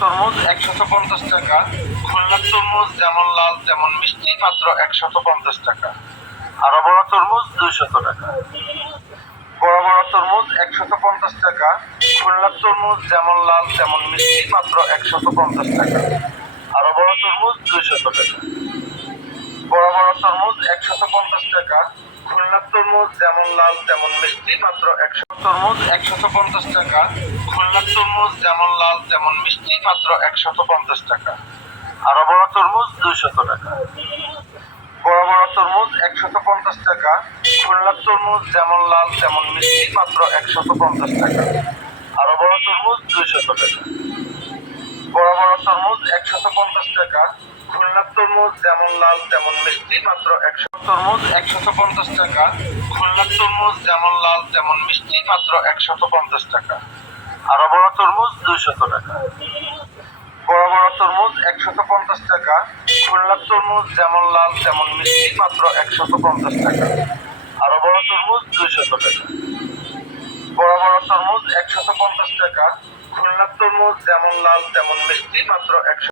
তরমুজ একশত পঞ্চাশ টাকা খুলনার তরমুজ যেমন লাল তেমন মিষ্টি, মাত্র একশত পঞ্চাশ টাকা। আরও বড় তরমুজ দুইশত টাকা। বড় বড় তরমুজ একশত পঞ্চাশ টাকা খুলনার তরমুজ যেমন লাল তেমন মিষ্টি, মাত্র একশত পঞ্চাশ টাকা। আরও বড় তরমুজ দুইশত টাকা। বড় বড় তরমুজ একশত পঞ্চাশ টাকা তরমুজ যেমন লাল, তেমন মিষ্টি, মাত্র একশো তরমুজ একশত পঞ্চাশ টাকা। খুলনার তরমুজ যেমন লাল, তেমন মিষ্টি, মাত্র একশত পঞ্চাশ টাকা। আরও বড় তরমুজ দুইশত টাকা। বড় বড় তরমুজ একশত পঞ্চাশ টাকা। খুলনার তরমুজ যেমন লাল, তেমন মিষ্টি, মাত্র একশত পঞ্চাশ টাকা। আরও বড় তরমুজ দুইশত টাকা। বড় বড় তরমুজ একশত পঞ্চাশ টাকা। খুলনার তরমুজ যেমন লাল, তেমন মিষ্টি, মাত্র একশো তরমুজ একশত পঞ্চাশ টাকা খুলনার তরমুজ যেমন লাল তেমন মিষ্টি, মাত্র একশত পঞ্চাশ টাকা। আরও বড় তরমুজ দুইশত টাকা। বড় বড় তরমুজ একশত পঞ্চাশ টাকা খুলনার তরমুজ যেমন লাল তেমন মিষ্টি, মাত্র একশত পঞ্চাশ টাকা। আরও বড় তরমুজ দুইশত টাকা। বড় বড় তরমুজ একশত পঞ্চাশ টাকা খুলনার তরমুজ যেমন লাল তেমন মিষ্টি, মাত্র একশো